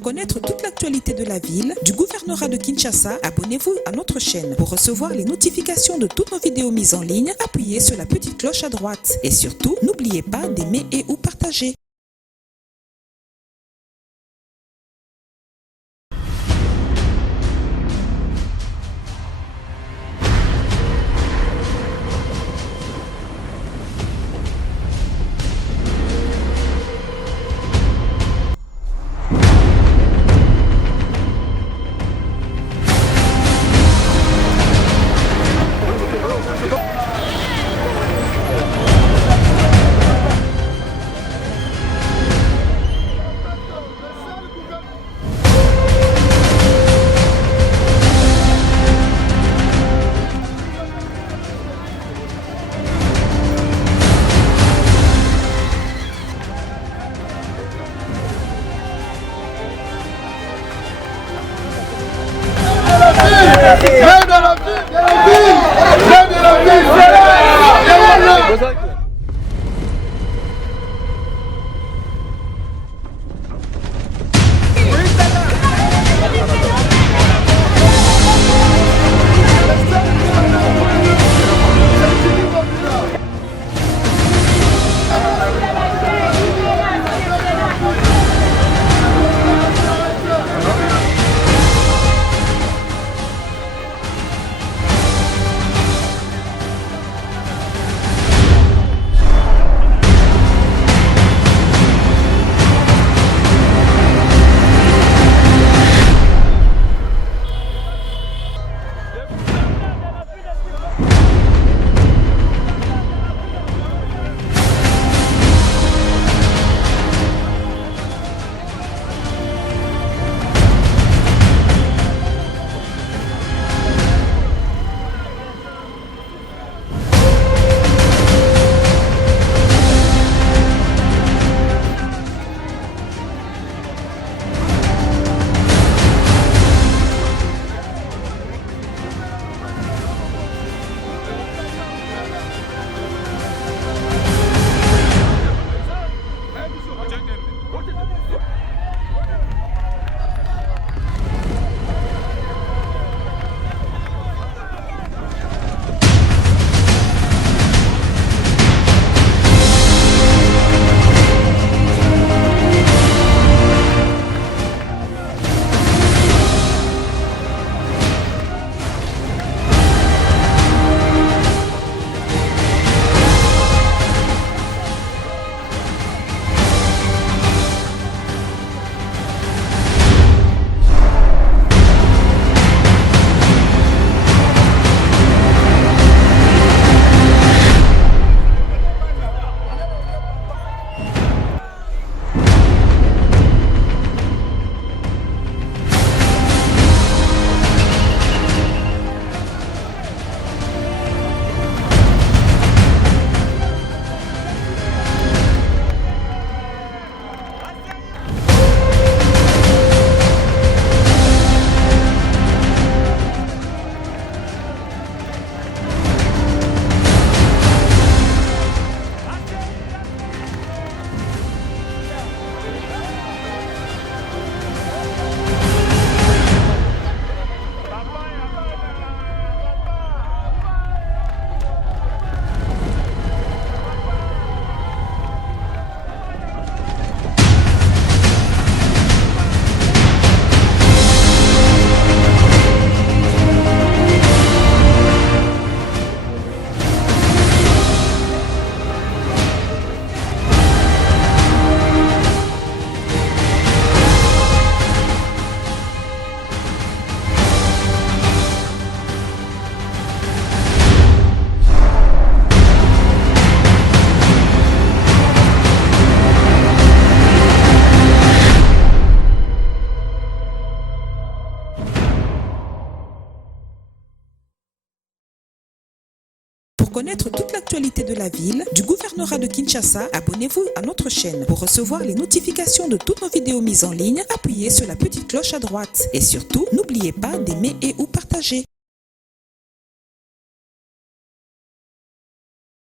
Pour connaître toute l'actualité de la ville, du gouvernorat de Kinshasa, abonnez-vous à notre chaîne. Pour recevoir les notifications de toutes nos vidéos mises en ligne, appuyez sur la petite cloche à droite. Et surtout, n'oubliez pas d'aimer et ou partager. Pour connaître toute l'actualité de la ville, du gouvernorat de Kinshasa, abonnez-vous à notre chaîne. Pour recevoir les notifications de toutes nos vidéos mises en ligne, appuyez sur la petite cloche à droite. Et surtout, n'oubliez pas d'aimer et ou partager.